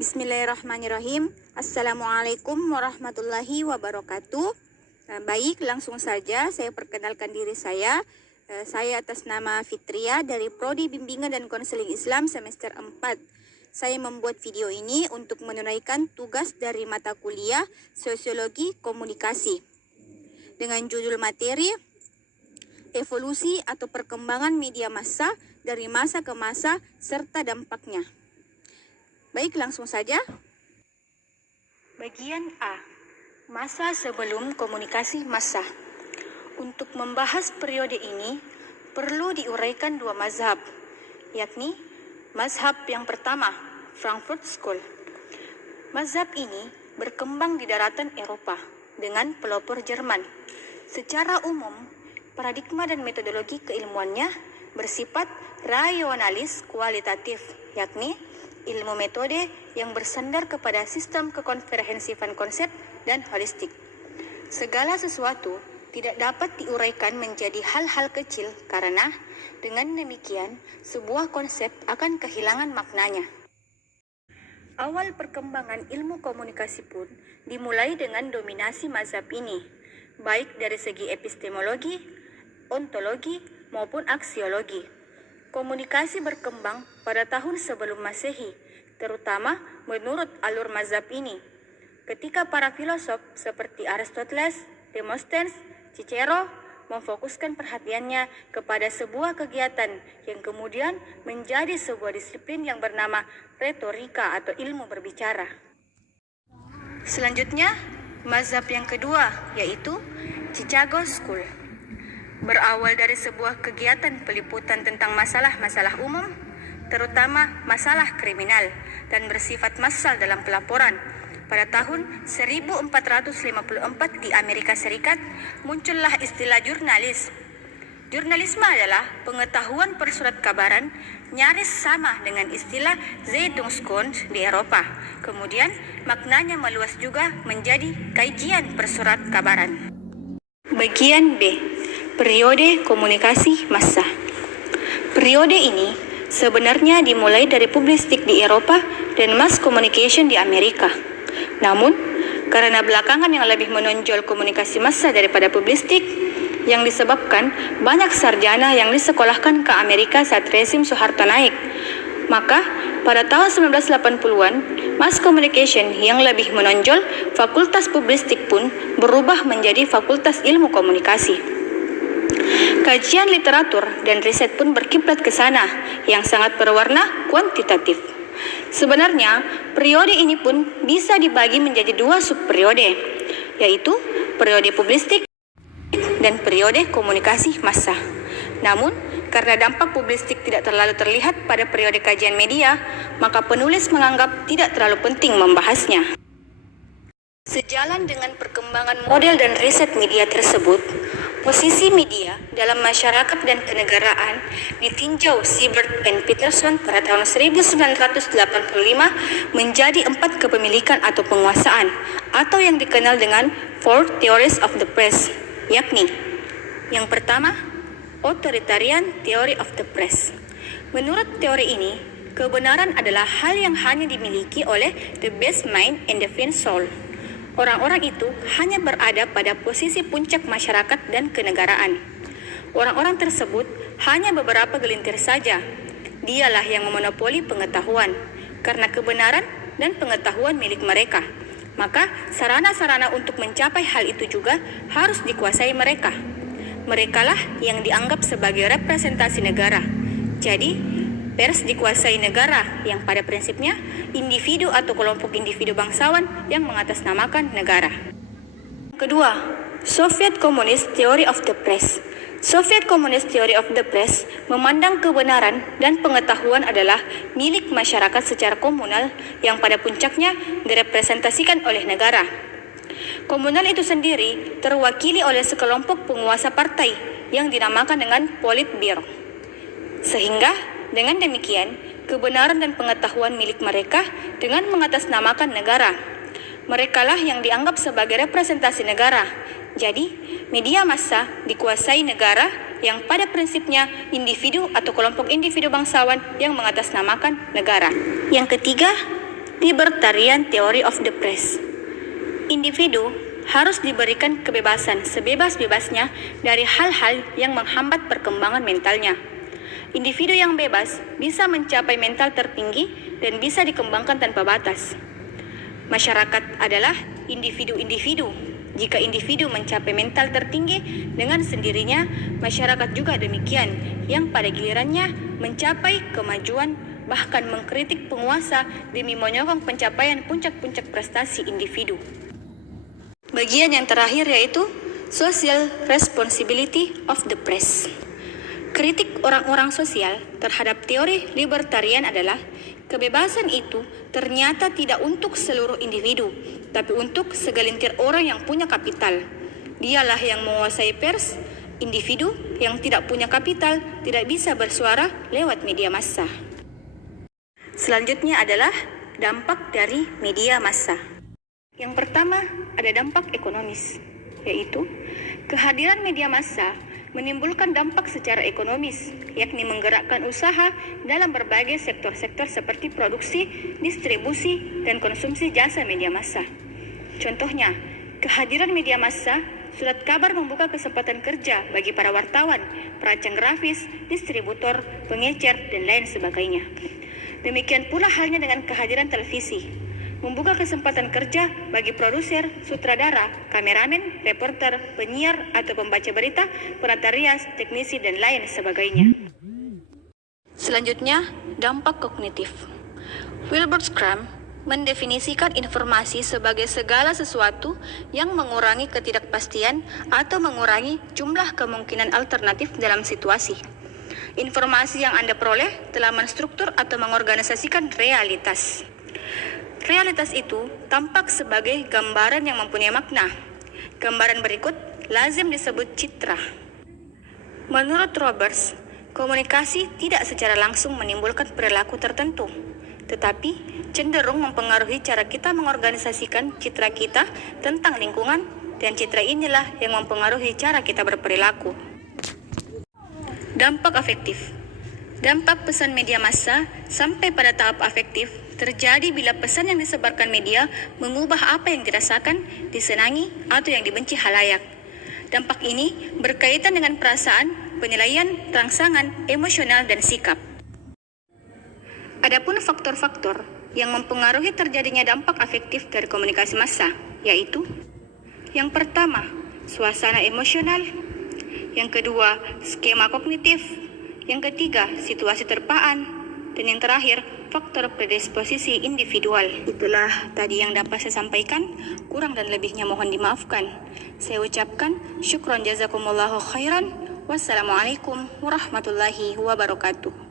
Bismillahirrahmanirrahim. Assalamualaikum warahmatullahi wabarakatuh. Baik, langsung saja saya perkenalkan diri saya. Saya atas nama Fitria dari Prodi Bimbingan dan Konseling Islam semester 4. Saya membuat video ini untuk menunaikan tugas dari mata kuliah Sosiologi Komunikasi dengan judul materi Evolusi atau Perkembangan Media Massa dari Masa ke Masa serta Dampaknya. Baik, langsung saja. Bagian A. Masa sebelum komunikasi massa. Untuk membahas periode ini, perlu diuraikan dua mazhab, yakni mazhab yang pertama, Frankfurt School. Mazhab ini berkembang di daratan Eropa dengan pelopor Jerman. Secara umum, paradigma dan metodologi keilmuannya bersifat rasionalis kualitatif, yakni ilmu metode yang bersandar kepada sistem kekonverhensifan konsep dan holistik. Segala sesuatu tidak dapat diuraikan menjadi hal-hal kecil karena dengan demikian sebuah konsep akan kehilangan maknanya. Awal perkembangan ilmu komunikasi pun dimulai dengan dominasi mazhab ini, baik dari segi epistemologi, ontologi, maupun aksiologi. Komunikasi berkembang pada tahun sebelum Masehi, terutama menurut alur mazhab ini. Ketika para filosof seperti Aristoteles, Demosthenes, Cicero memfokuskan perhatiannya kepada sebuah kegiatan yang kemudian menjadi sebuah disiplin yang bernama retorika atau ilmu berbicara. Selanjutnya, mazhab yang kedua yaitu Chicago School. Berawal dari sebuah kegiatan peliputan tentang masalah-masalah umum, terutama masalah kriminal, dan bersifat massal dalam pelaporan. Pada tahun 1454 di Amerika Serikat, muncullah istilah jurnalis. Jurnalisme adalah pengetahuan persurat kabaran, nyaris sama dengan istilah Zeitungskunst di Eropa. Kemudian, maknanya meluas juga menjadi kajian persurat kabaran. Bagian B. Periode komunikasi massa. Periode ini sebenarnya dimulai dari publistik di Eropa dan mass communication di Amerika. Namun, karena belakangan yang lebih menonjol komunikasi massa daripada publistik, yang disebabkan banyak sarjana yang disekolahkan ke Amerika saat rezim Soeharto naik, maka pada tahun 1980-an, mass communication yang lebih menonjol, fakultas publistik pun berubah menjadi fakultas ilmu komunikasi. Kajian literatur dan riset pun berkiblat ke sana yang sangat berwarna kuantitatif. Sebenarnya, periode ini pun bisa dibagi menjadi dua subperiode, yaitu periode publistik dan periode komunikasi massa. Namun, karena dampak publistik tidak terlalu terlihat pada periode kajian media, maka penulis menganggap tidak terlalu penting membahasnya. Sejalan dengan perkembangan model dan riset media tersebut, posisi media dalam masyarakat dan kenegaraan ditinjau Siebert and Peterson pada tahun 1985 menjadi 4 kepemilikan atau penguasaan, atau yang dikenal dengan Four Theories of the Press, yakni yang pertama, Authoritarian Theory of the Press. Menurut teori ini, kebenaran adalah hal yang hanya dimiliki oleh the best mind and the faint soul. Orang-orang itu hanya berada pada posisi puncak masyarakat dan kenegaraan. Orang-orang tersebut hanya beberapa gelintir saja. Dialah yang memonopoli pengetahuan, karena kebenaran dan pengetahuan milik mereka. Maka sarana-sarana untuk mencapai hal itu juga harus dikuasai mereka. Merekalah yang dianggap sebagai representasi negara. Jadi, pers dikuasai negara yang pada prinsipnya individu atau kelompok individu bangsawan yang mengatasnamakan negara. Kedua, Soviet Communist Theory of the Press. Soviet Communist Theory of the Press memandang kebenaran dan pengetahuan adalah milik masyarakat secara komunal yang pada puncaknya direpresentasikan oleh negara. Komunal itu sendiri terwakili oleh sekelompok penguasa partai yang dinamakan dengan Politburo. Sehingga dengan demikian, kebenaran dan pengetahuan milik mereka dengan mengatasnamakan negara. Merekalah yang dianggap sebagai representasi negara. Jadi, media massa dikuasai negara yang pada prinsipnya individu atau kelompok individu bangsawan yang mengatasnamakan negara. Yang ketiga, Libertarian Theory of the Press. Individu harus diberikan kebebasan sebebas-bebasnya dari hal-hal yang menghambat perkembangan mentalnya. Individu yang bebas bisa mencapai mental tertinggi dan bisa dikembangkan tanpa batas. Masyarakat adalah individu-individu. Jika individu mencapai mental tertinggi, dengan sendirinya masyarakat juga demikian, yang pada gilirannya mencapai kemajuan, bahkan mengkritik penguasa demi menyokong pencapaian puncak-puncak prestasi individu. Bagian yang terakhir yaitu Social Responsibility of the Press. Kritik orang-orang sosial terhadap teori libertarian adalah kebebasan itu ternyata tidak untuk seluruh individu, tapi untuk segelintir orang yang punya kapital. Dialah yang menguasai pers. Individu yang tidak punya kapital tidak bisa bersuara lewat media massa. Selanjutnya adalah dampak dari media massa. Yang pertama ada dampak ekonomis, yaitu kehadiran media massa menimbulkan dampak secara ekonomis, yakni menggerakkan usaha dalam berbagai sektor-sektor seperti produksi, distribusi, dan konsumsi jasa media massa. Contohnya, kehadiran media massa, surat kabar membuka kesempatan kerja bagi para wartawan, perancang grafis, distributor, pengecer, dan lain sebagainya. Demikian pula halnya dengan kehadiran televisi, membuka kesempatan kerja bagi produser, sutradara, kameramen, reporter, penyiar atau pembaca berita, penata rias, teknisi, dan lain sebagainya. Selanjutnya, dampak kognitif. Wilbur Schramm mendefinisikan informasi sebagai segala sesuatu yang mengurangi ketidakpastian atau mengurangi jumlah kemungkinan alternatif dalam situasi. Informasi yang Anda peroleh telah menstruktur atau mengorganisasikan realitas. Realitas itu tampak sebagai gambaran yang mempunyai makna. Gambaran berikut lazim disebut citra. Menurut Roberts, komunikasi tidak secara langsung menimbulkan perilaku tertentu, tetapi cenderung mempengaruhi cara kita mengorganisasikan citra kita tentang lingkungan, dan citra inilah yang mempengaruhi cara kita berperilaku. Dampak afektif. Dampak pesan media massa sampai pada tahap afektif terjadi bila pesan yang disebarkan media mengubah apa yang dirasakan, disenangi, atau yang dibenci halayak. Dampak ini berkaitan dengan perasaan, penilaian, rangsangan, emosional, dan sikap. Adapun faktor-faktor yang mempengaruhi terjadinya dampak afektif dari komunikasi massa, yaitu yang pertama, suasana emosional, yang kedua, skema kognitif, yang ketiga, situasi terpaan, dan yang terakhir, faktor predisposisi individual. Itulah tadi yang dapat saya sampaikan, kurang dan lebihnya mohon dimaafkan. Saya ucapkan syukron jazakumullahu khairan. Wassalamualaikum warahmatullahi wabarakatuh.